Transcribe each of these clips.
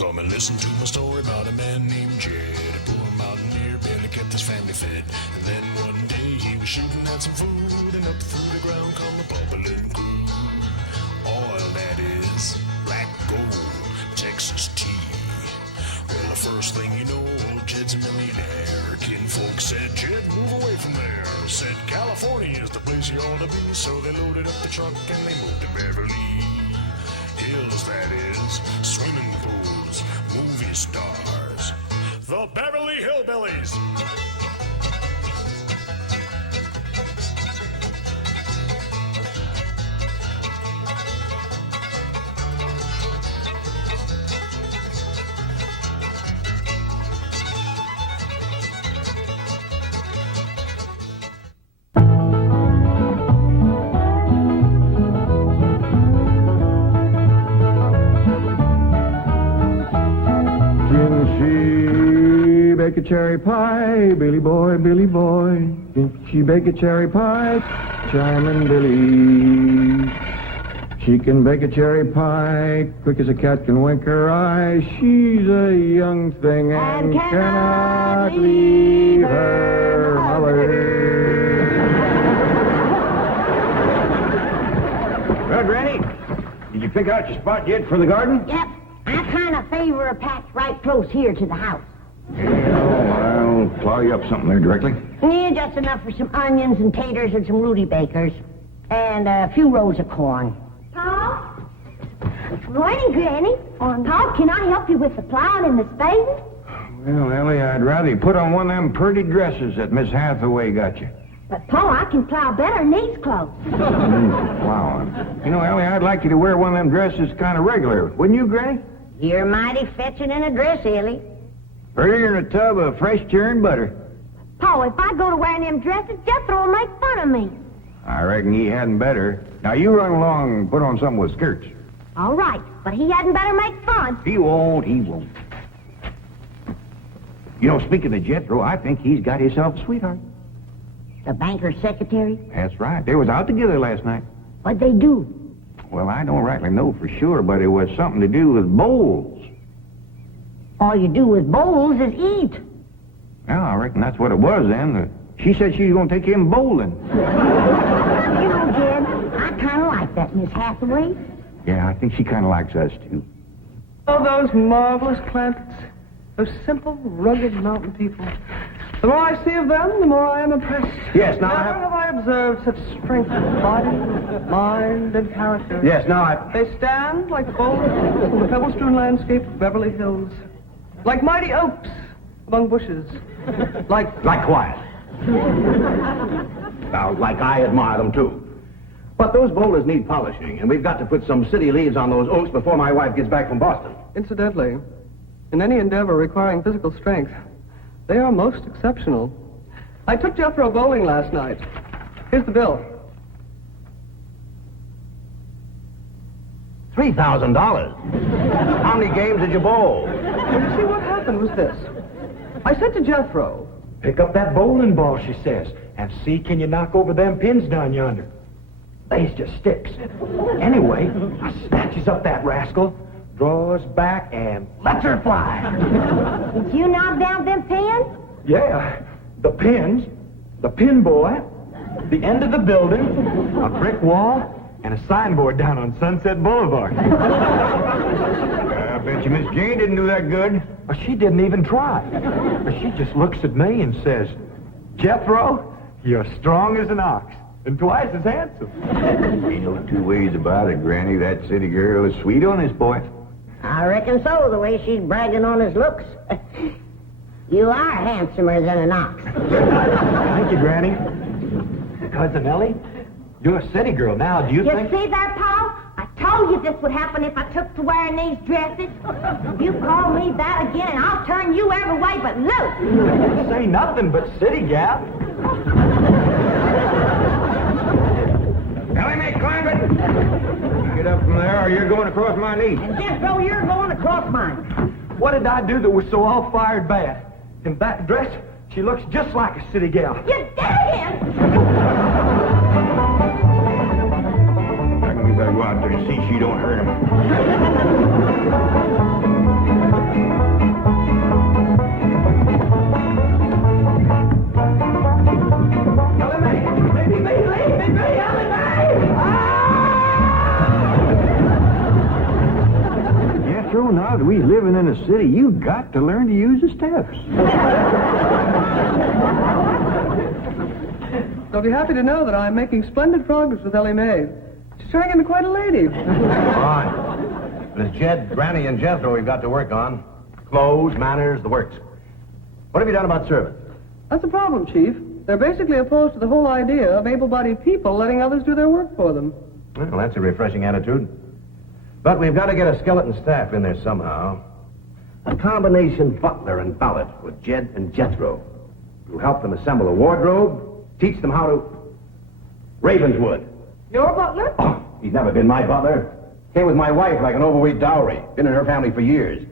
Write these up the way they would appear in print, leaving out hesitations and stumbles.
Come and listen to my story about a man named Jed. A poor mountaineer barely kept his family fed. And then one day he was shooting at some food, and up through the ground come a bubbling crew. Oil, that is, black gold, Texas tea. Well, the first thing you know, old Jed's a millionaire. Kinfolk said, Jed, move away from there. Said, California is the place you ought to be. So they loaded up the truck and they moved to Beverly Hills, that is, swimming pools, movie stars, the Beverly Hillbillies. Bake a cherry pie, Billy boy, Billy boy. Did she bake a cherry pie? Charmin' Billy. She can bake a cherry pie, quick as a cat can wink her eye. She's a young thing and cannot leave her mother. Well, Granny, did you pick out your spot yet for the garden? Yep. I kind of favor a patch right close here to the house. I'll plow you up something there directly. Yeah, just enough for some onions and taters and some Rudybakers. And a few rows of corn. Paul? Morning, Granny. Paul, can I help you with the plowing and the spading? Well, Ellie, I'd rather you put on one of them pretty dresses that Miss Hathaway got you. But, Paul, I can plow better in these clothes. Plowing. You know, Ellie, I'd like you to wear one of them dresses kind of regular. Wouldn't you, Granny? You're mighty fetching in a dress, Ellie. Prettier than a tub of fresh churned butter. Paul, if I go to wearing them dresses, Jethro will make fun of me. I reckon he hadn't better. Now, you run along and put on something with skirts. All right, but he hadn't better make fun. He won't, he won't. You know, speaking of Jethro, I think he's got himself a sweetheart. The banker's secretary? That's right. They was out together last night. What'd they do? Well, I don't rightly know for sure, but it was something to do with bowls. All you do with bowls is eat. Well, I reckon that's what it was then. She said she was going to take him bowling. You know, Jed, I kind of like that Miss Hathaway. Yeah, I think she kind of likes us, too. Oh, those marvelous Clampetts. Those simple, rugged mountain people. The more I see of them, the more I am impressed. Yes, now Never have I observed such strength of body, mind, and character. Yes, now They stand like boulders in the pebble-strewn landscape of Beverly Hills. Like mighty oaks among bushes. Like quiet. Now, like I admire them, too. But those boulders need polishing, and we've got to put some city leaves on those oaks before my wife gets back from Boston. Incidentally, in any endeavor requiring physical strength, they are most exceptional. I took Jethro bowling last night. Here's the bill. $3,000. How many games did you bowl? Well, you see, what happened was this. I said to Jethro, Pick up that bowling ball, she says, and see can you knock over them pins down yonder. They's just sticks. Anyway, I snatches up that rascal, draws back, and lets her fly. Did you knock down them pins? Yeah, the pins, the pin boy, the end of the building, a brick wall, and a signboard down on Sunset Boulevard. I bet you Miss Jane didn't do that good. Well, she didn't even try. She just looks at me and says, Jethro, you're strong as an ox and twice as handsome. Ain't no two ways about it, Granny. That city girl is sweet on this boy. I reckon so, the way she's bragging on his looks. You are handsomer than an ox. Thank you, Granny. Cousin Ellie, you're a city girl now. Do you You think... see that, Paul? I told you this would happen if I took to wearing these dresses. You call me that again, and I'll turn you every way but loose. Say nothing but city gal. Ellie, May, climb it. Get up from there, or you're going across my knee. And Jethro, you're going across mine. What did I do that was so all-fired bad? In that dress, she looks just like a city gal. You did it! I reckon we better go out there and see she don't hurt him. Jethro, now that we're living in a city, you've got to learn to use the steps. You'll be happy to know that I'm making splendid progress with Ellie Mae. She's turning into quite a lady. Fine. But it's Jed, Granny, and Jethro we've got to work on. Clothes, manners, the works. What have you done about servants? That's the problem, Chief. They're basically opposed to the whole idea of able-bodied people letting others do their work for them. Well, that's a refreshing attitude. But we've got to get a skeleton staff in there somehow. A combination butler and valet with Jed and Jethro. To help them assemble a wardrobe, teach them how to... Ravenswood. Your butler? Oh, he's never been my butler. Came with my wife like an overweight dowry. Been in her family for years.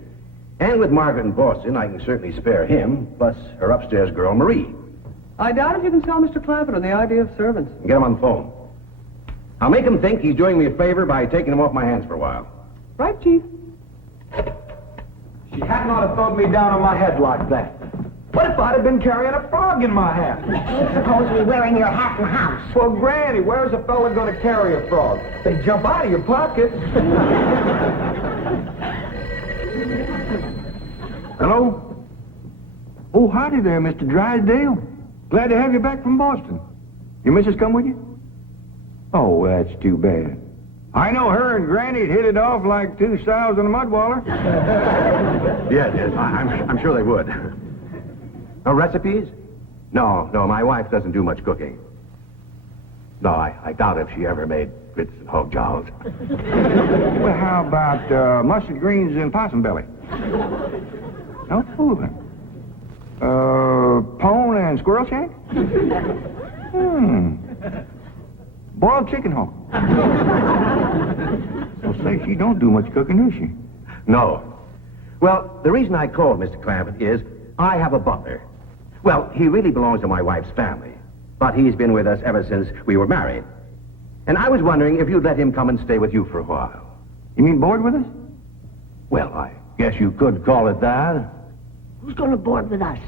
And with Margaret in Boston, I can certainly spare him, plus her upstairs girl, Marie. I doubt if you can sell Mr. Clampett on the idea of servants. Get him on the phone. I'll make him think he's doing me a favor by taking him off my hands for a while. Right, Chief? She hadn't ought to throw me down on my head like that. What if I'd have been carrying a frog in my hat? You ain't supposed to be wearing your hat in the house. Well, Granny, where's a fella going to carry a frog? They jump out of your pocket. Hello? Oh, howdy there, Mr. Drysdale. Glad to have you back from Boston. Your missus come with you? Oh, that's too bad. I know her and Granny'd hit it off like two sows in a mud waller. Yes, I'm sure they would. No recipes? No, my wife doesn't do much cooking. No, I doubt if she ever made grits and hog jows. Well, how about mustard greens and possum belly? No fooling. Pone and squirrel shank? Boiled chicken hog. Well, say, she don't do much cooking, does she? No. Well, the reason I called Mr. Clampett is I have a butler. Well, he really belongs to my wife's family, but he's been with us ever since we were married. And I was wondering if you'd let him come and stay with you for a while. You mean board with us? Well, I guess you could call it that. Who's going to board with us?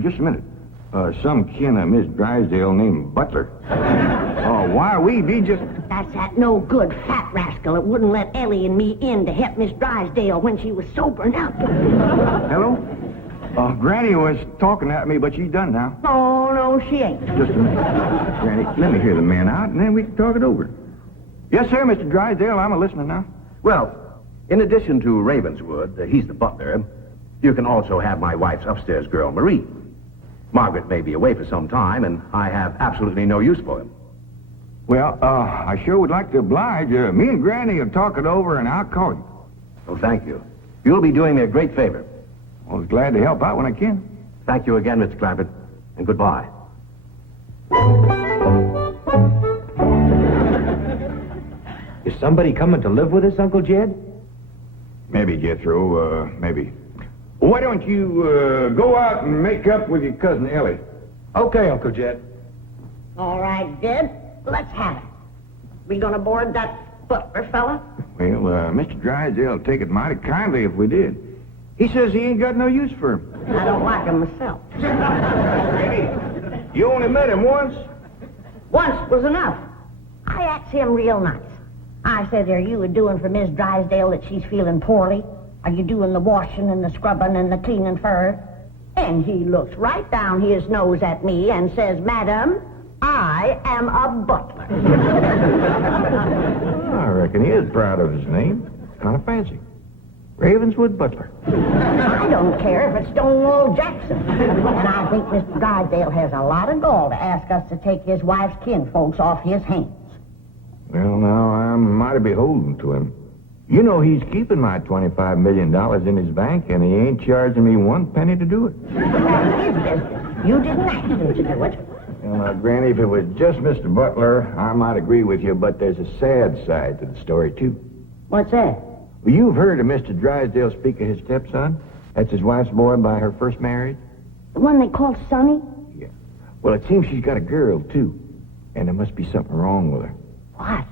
Just a minute. Some kin of Miss Drysdale named Butler. Oh, why, we be just... That's that no good fat rascal that wouldn't let Ellie and me in to help Miss Drysdale when she was sobering up. Hello? Granny was talking at me, but she's done now. Oh, no, she ain't. Just a minute. Granny, let me hear the man out, and then we can talk it over. Yes, sir, Mr. Drysdale. I'm a-listening now. Well, in addition to Ravenswood, he's the butler, you can also have my wife's upstairs girl, Marie. Margaret may be away for some time, and I have absolutely no use for him. Well, I sure would like to oblige. Me and Granny will talk it over, and I'll call you. Oh, thank you. You'll be doing me a great favor. I was glad to help out when I can. Thank you again, Mr. Clampett, and goodbye. Is somebody coming to live with us, Uncle Jed? Maybe, Jethro, maybe. Why don't you go out and make up with your cousin Ellie? Okay, Uncle Jed. All right, Jed. Let's have it. We going to board that butler fella? Well, Mr. Drysdale will take it mighty kindly if we did. He says he ain't got no use for him. I don't like him myself. Granny, you only met him once? Once was enough. I asked him real nice. I said, are you doing for Miss Drysdale that she's feeling poorly? Are you doing the washing and the scrubbing and the cleaning for her? And he looks right down his nose at me and says, Madam, I am a butler. I reckon he is proud of his name. Kind of fancy. Ravenswood Butler. I don't care if it's Stonewall Jackson. And I think Mr. Drysdale has a lot of gall to ask us to take his wife's kinfolks off his hands. Well, now, I'm mighty beholden to him. You know he's keeping my $25 million in his bank, and he ain't charging me one penny to do it. That's his business. You didn't ask him to do it. Well, now, Granny, if it was just Mr. Butler, I might agree with you, but there's a sad side to the story, too. What's that? Well, you've heard of Mr. Drysdale speak of his stepson? That's his wife's boy by her first marriage? The one they called Sonny? Yeah. Well, it seems she's got a girl, too. And there must be something wrong with her. What?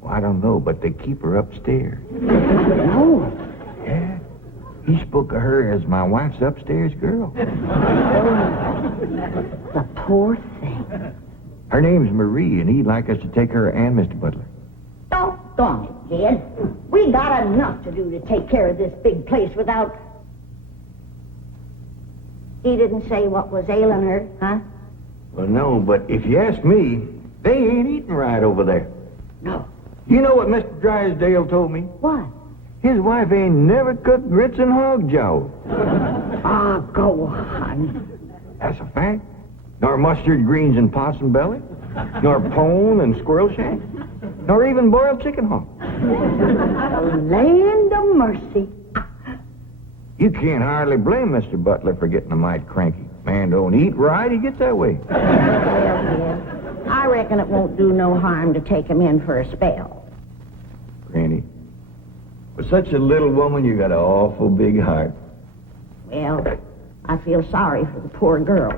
Well, I don't know, but they keep her upstairs. No. Yeah. He spoke of her as my wife's upstairs girl. The poor thing. Her name's Marie, and he'd like us to take her and Mr. Butler. Doggone it, Jed. We We got enough to do to take care of this big place without... He didn't say what was ailing her, huh? Well, no, but if you ask me, they ain't eating right over there. No. You know what Mr. Drysdale told me? What? His wife ain't never cooked grits and hog jowl. Ah, go on. That's a fact. Nor mustard greens and possum belly, nor pone and squirrel shank, nor even boiled chicken hawk. Land of mercy. You can't hardly blame Mr. Butler for getting a mite cranky. Man don't eat right, he gets that way. Well, kid, I reckon it won't do no harm to take him in for a spell. Granny, for such a little woman, you got an awful big heart. Well, I feel sorry for the poor girl.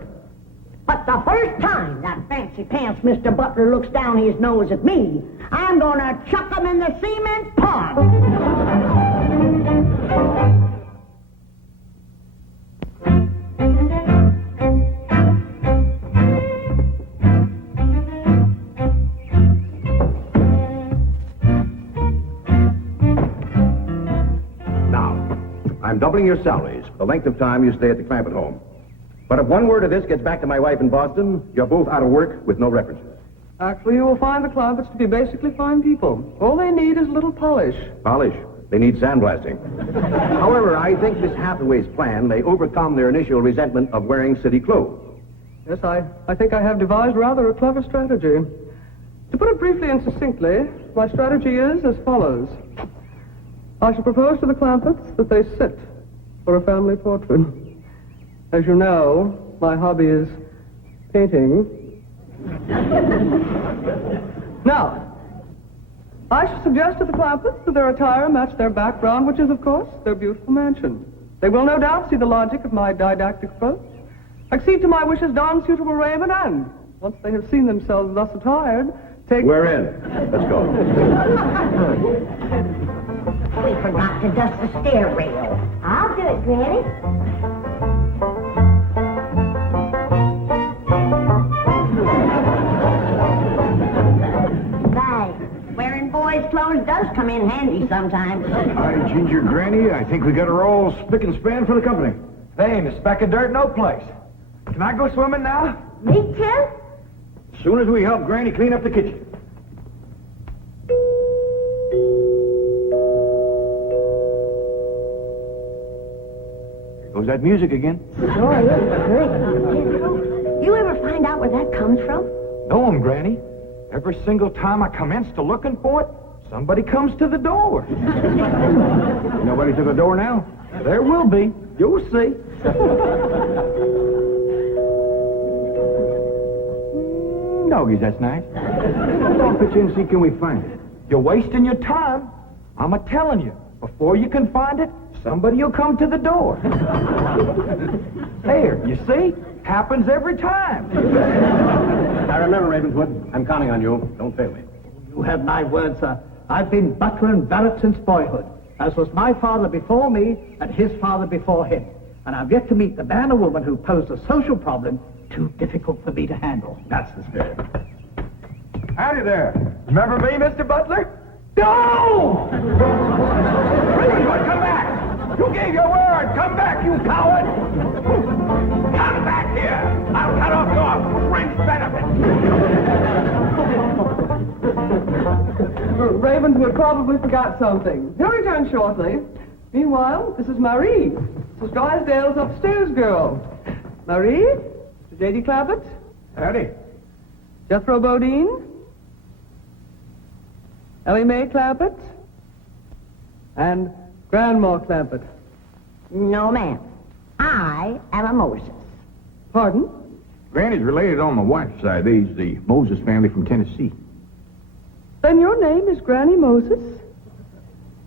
But the first time that fancy pants Mr. Butler looks down his nose at me, I'm gonna chuck him in the cement pond. Now, I'm doubling your salaries for the length of time you stay at the Clampett home. But if one word of this gets back to my wife in Boston, you're both out of work with no references. Actually, you will find the Clampetts to be basically fine people. All they need is a little polish. Polish. They need sandblasting. However, I think Miss Hathaway's plan may overcome their initial resentment of wearing city clothes. Yes, I think I have devised rather a clever strategy. To put it briefly and succinctly, my strategy is as follows. I shall propose to the Clampetts that they sit for a family portrait. As you know, my hobby is painting. Now, I shall suggest to the Clampetts that their attire match their background, which is, of course, their beautiful mansion. They will no doubt see the logic of my didactic approach, accede to my wishes, don suitable raiment, and, once they have seen themselves thus attired, take... We're in. Let's go. We forgot to dust the stair rail. I'll do it, Granny. Wearing boys' clothes does come in handy sometimes. Hi, Ginger Granny. I think we got her all spick and span for the company. They ain't a speck of dirt no place. Can I go swimming now? Me too? As soon as we help Granny clean up the kitchen. There goes that music again. Sure is great. You ever find out where that comes from? Know 'em, Granny. Every single time I commence to looking for it, somebody comes to the door. Nobody to the door now? There will be. You'll see. Doggies, that's nice. Don't pitch in and see can we find it. You're wasting your time. I'm a-telling you. Before you can find it, somebody will come to the door. There, you see? Happens every time. I remember, Ravenswood. I'm counting on you. Don't fail me. You have my word, sir. I've been butler and valet since boyhood, as was my father before me and his father before him. And I've yet to meet the man or woman who posed a social problem too difficult for me to handle. That's the spirit. Howdy there. Remember me, Mr. Butler? No! Ravenswood, come back! You gave your word! Come back, you coward! Come back here! I'll cut off your fringe benefits! Ravenswood probably forgot something. He'll return shortly. Meanwhile, this is Marie. This is Drysdale's upstairs girl. Marie, J.D. Clampett, Howdy. Jethro Bodine, Ellie Mae Clampett, and Grandma Clampett. No, ma'am. I am a Moses. Pardon? Granny's related on my wife's side. They's the Moses family from Tennessee. Then your name is Granny Moses?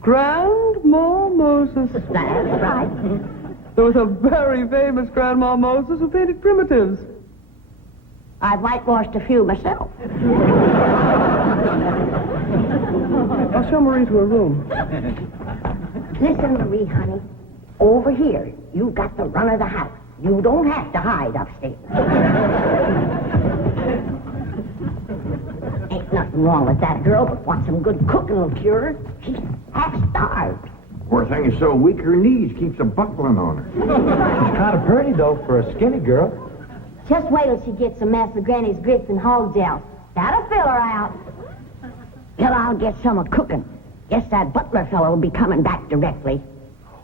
Grandma Moses. That's right. There was a very famous Grandma Moses who painted primitives. I've whitewashed a few myself. I'll show Marie to her room. Listen, Marie, honey. Over here, you got the run of the house. You don't have to hide upstairs. Ain't nothing wrong with that girl, but want some good cooking will cure her. half-starved. Poor thing is so weak her knees keeps a buckling on her. She's kind of pretty, though, for a skinny girl. Just wait till she gets some mess of Granny's grits and hog gel. That'll fill her out. Till I'll get some of cooking. Guess that butler fellow will be coming back directly.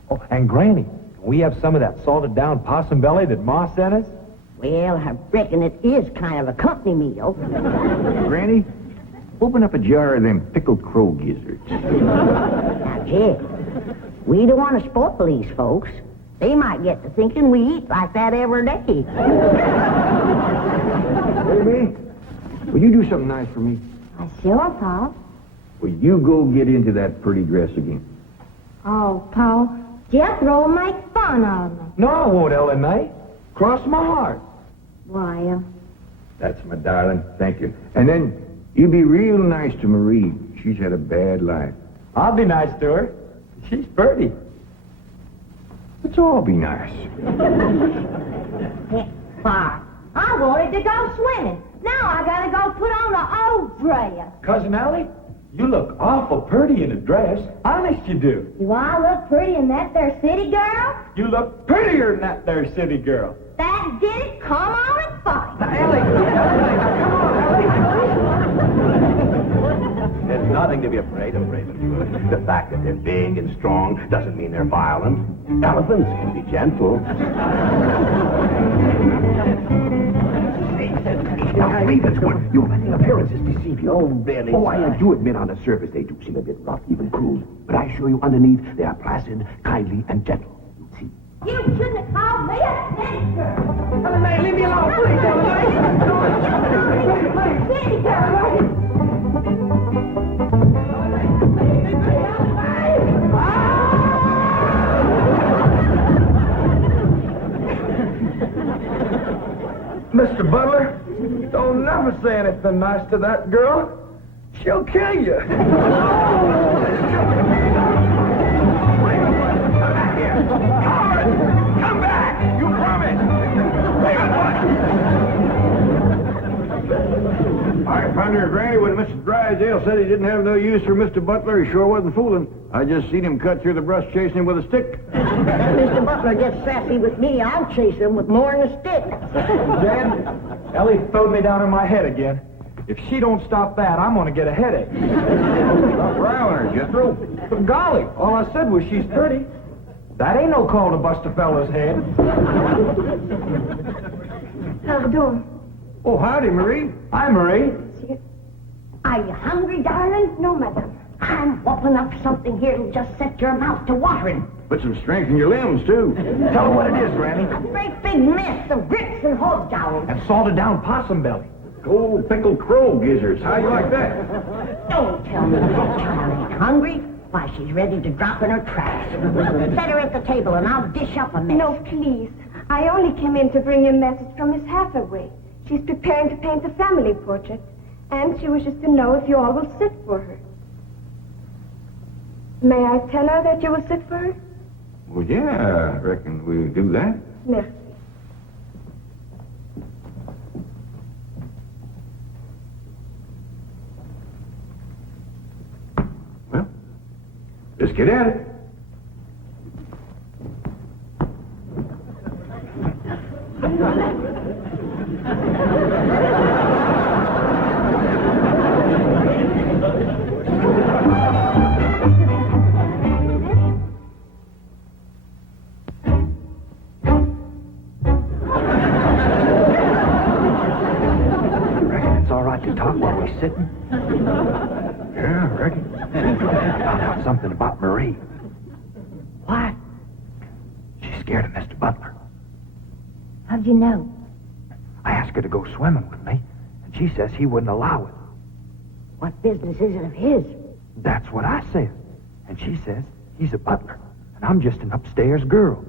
Oh, and Granny, can we have some of that salted down possum belly that Ma sent us? Well, I reckon it is kind of a company meal. Granny, open up a jar of them pickled crow gizzards. Now, Jed, we don't want to spoil these folks. They might get to thinking we eat like that every day. Baby, will you do something nice for me? Sure, Pa. Will you go get into that pretty dress again? Oh, Pa, Jethro will make fun of me. No, I won't, Ellie Mae. Cross my heart. Why, That's my darling. Thank you. And then you be real nice to Marie. She's had a bad life. I'll be nice to her. She's pretty. Let's all be nice. Pa, I wanted to go swimming. Now I gotta go put on an old dress. Cousin Ellie, you look awful pretty in a dress. Honest you do. Do I look pretty in that there city girl? You look prettier than that there city girl. That did it. Come on and fight. There's nothing to be afraid of, Raven. The fact that they're big and strong doesn't mean they're violent. Elephants can be gentle. Now, Ravenswood, your appearances deceive you. Oh, really? Oh, I do admit on the surface they do seem a bit rough, even cruel. But I assure you underneath they are placid, kindly, and gentle. You'll see. You shouldn't have called me a city girl. Ellie, leave me alone, please, City girl. Mr. Butler, don't never say anything nice to that girl. She'll kill you. Come back here. Coward! Come back! You promised! I found her granny when Mr. Drysdale said he didn't have no use for Mr. Butler. He sure wasn't fooling. I just seen him cut through the brush chasing him with a stick. If Mr. Butler gets sassy with me, I'll chase him with more than a stick. Dad, Ellie throwed me down on my head again. If she don't stop that, I'm going to get a headache. Stop riling her, Jethro. But golly, all I said was she's pretty. That ain't no call to bust a fellow's head. How's it doing? Oh, howdy, Marie. Hi, Marie. Are you hungry, darling? No, madam. I'm whooping up something here that'll just set your mouth to watering. Put some strength in your limbs, too. Tell her what it is, Granny. A great big mess of grits and hog jowls. And salted down possum belly. Cold pickled crow gizzards. How you like that? Don't tell me that child ain't hungry. Why, she's ready to drop in her trash. Set her at the table and I'll dish up a mess. No, please. I only came in to bring you a message from Miss Hathaway. She's preparing to paint a family portrait, and she wishes to know if you all will sit for her. May I tell her that you will sit for her? Well, yeah, I reckon we'll do that. Merci. Well, let's get at it. To talk while we're sitting? Yeah, I reckon. I found out something about Marie. What? She's scared of Mr. Butler. How'd you know? I asked her to go swimming with me, and she says he wouldn't allow it. What business is it of his? That's what I said. And she says he's a butler, and I'm just an upstairs girl.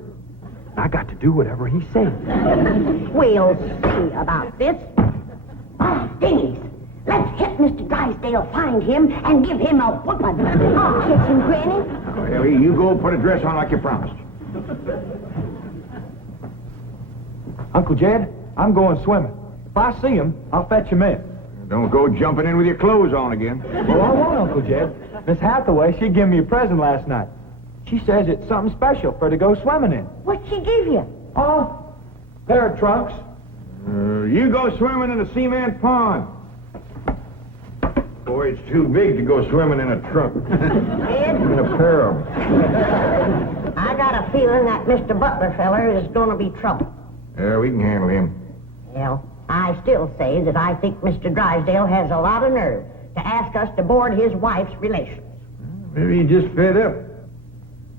And I got to do whatever he says. We'll see about this. Oh, dingies. Let's hit Mr. Drysdale, find him, and give him a whooping. I'll catch him, Granny. Oh, Ellie, you go put a dress on like you promised. Uncle Jed, I'm going swimming. If I see him, I'll fetch him in. Don't go jumping in with your clothes on again. Well, I won't, Uncle Jed. Miss Hathaway, she gave me a present last night. She says it's something special for her to go swimming in. What'd she give you? Oh, pair of trunks. You go swimming in a cement pond. Boy, it's too big to go swimming in a trunk. Ed, In a pair of 'em. I got a feeling that Mr. Butler feller is going to be trouble. Yeah, we can handle him. Well, I still say that I think Mr. Drysdale has a lot of nerve to ask us to board his wife's relations. Maybe he just fed up.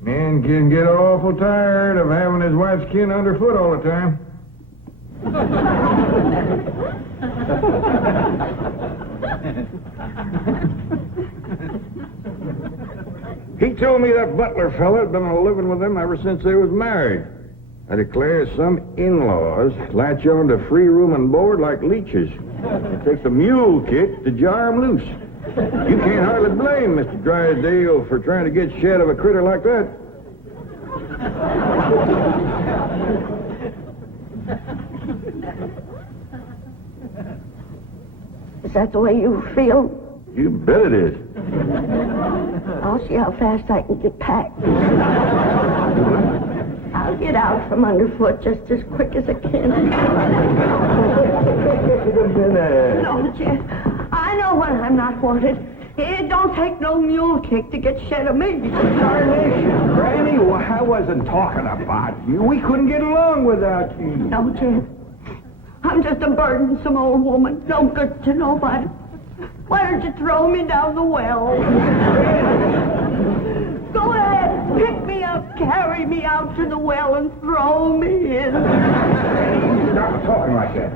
Man can get awful tired of having his wife's kin underfoot all the time. He told me that Butler fella had been living with them ever since they was married. I declare some in-laws latch on to free room and board like leeches. It takes a mule kick to jar 'em loose. You can't hardly blame Mr. Drysdale for trying to get shed of a critter like that. Is that the way you feel? You bet it is. I'll see how fast I can get packed. I'll get out from underfoot just as quick as I can. No, Jeff. I know when I'm not wanted. It don't take no mule kick to get shed of me. Darnation, Granny, I wasn't talking about you. We couldn't get along without you. No, Jeff. I'm just a burdensome old woman. No good to nobody. Why don't you throw me down the well? Go ahead, pick me up, carry me out to the well, and throw me in. Stop talking like that.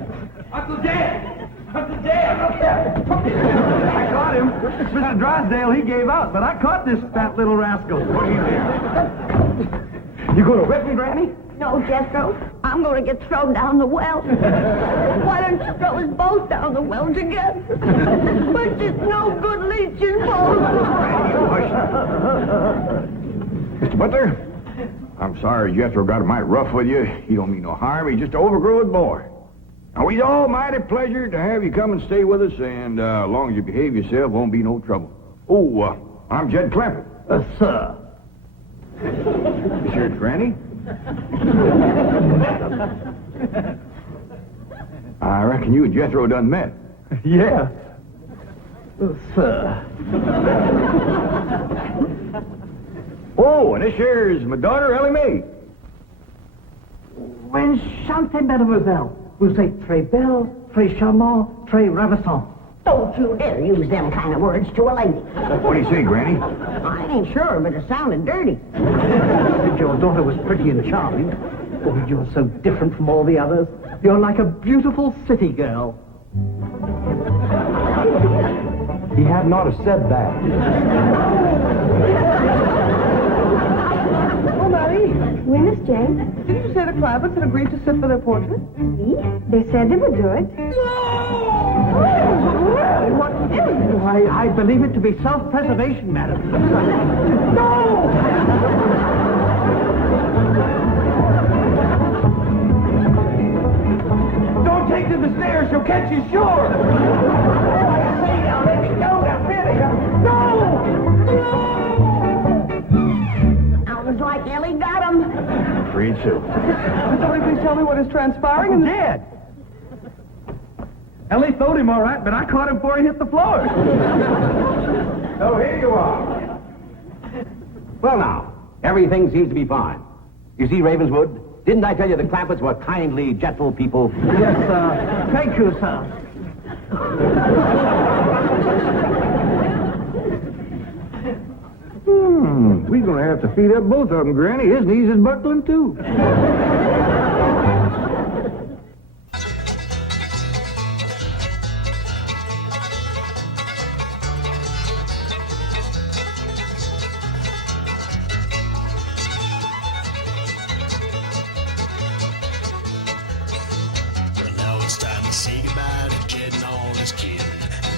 Uncle Jed! Uncle Jed! I caught him. Mr. Drysdale, he gave out, but I caught this fat little rascal. What are you doing? You going to whip me, Granny? No, Jethro. I'm going to get thrown down the well. Why don't you throw us both down the well together? But just no good leeches both. Mr. Butler, I'm sorry Jethro got a mighty rough with you. He don't mean no harm. He's just an overgrown boy. Now, we'd all mighty pleasure to have you come and stay with us, and as long as you behave yourself, won't be no trouble. Oh, I'm Jed Clampett. Sir. This here's Granny. I reckon you and Jethro done met. Yeah. Sir. Oh, and this here's my daughter, Ellie Mae. Enchantée, mademoiselle. Vous êtes très belle, très charmant, très ravissant. Don't you dare use them kind of words to a lady. What do you say, Granny? I ain't sure, but it sounded dirty. Your daughter was pretty and charming. Oh, you're so different from all the others. You're like a beautiful city girl. He had not have said that. Oh, Marie, Oui, Miss Jane. didn't you say the Clampetts had agreed to sit for their portrait? Oui, they said they would do it. What is it? I believe it to be self-preservation, madam. No! Don't take to the stairs, she'll catch you sure. Say now, let me go now, really. No! Sounds like Ellie got him. Afraid so. Somebody please tell me what is transpiring in Dead. Ellie throwed him all right, but I caught him before he hit the floor. So here you are. Well, now, everything seems to be fine. You see, Ravenswood, didn't I tell you the Clampetts were kindly, gentle people? Yes, sir. Thank you, sir. We're going to have to feed up both of them, Granny. His knees is buckling, too. Well, now it's time to say goodbye to Jed and all his kin.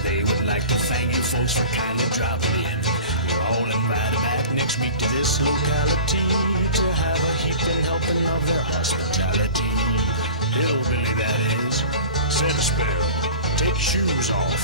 They would like to thank you folks for kindly dropping in. You're all invited back next week to this locality to have a heaping helping of their hospitality. Hillbilly, that is. Set a spell. Take your shoes off.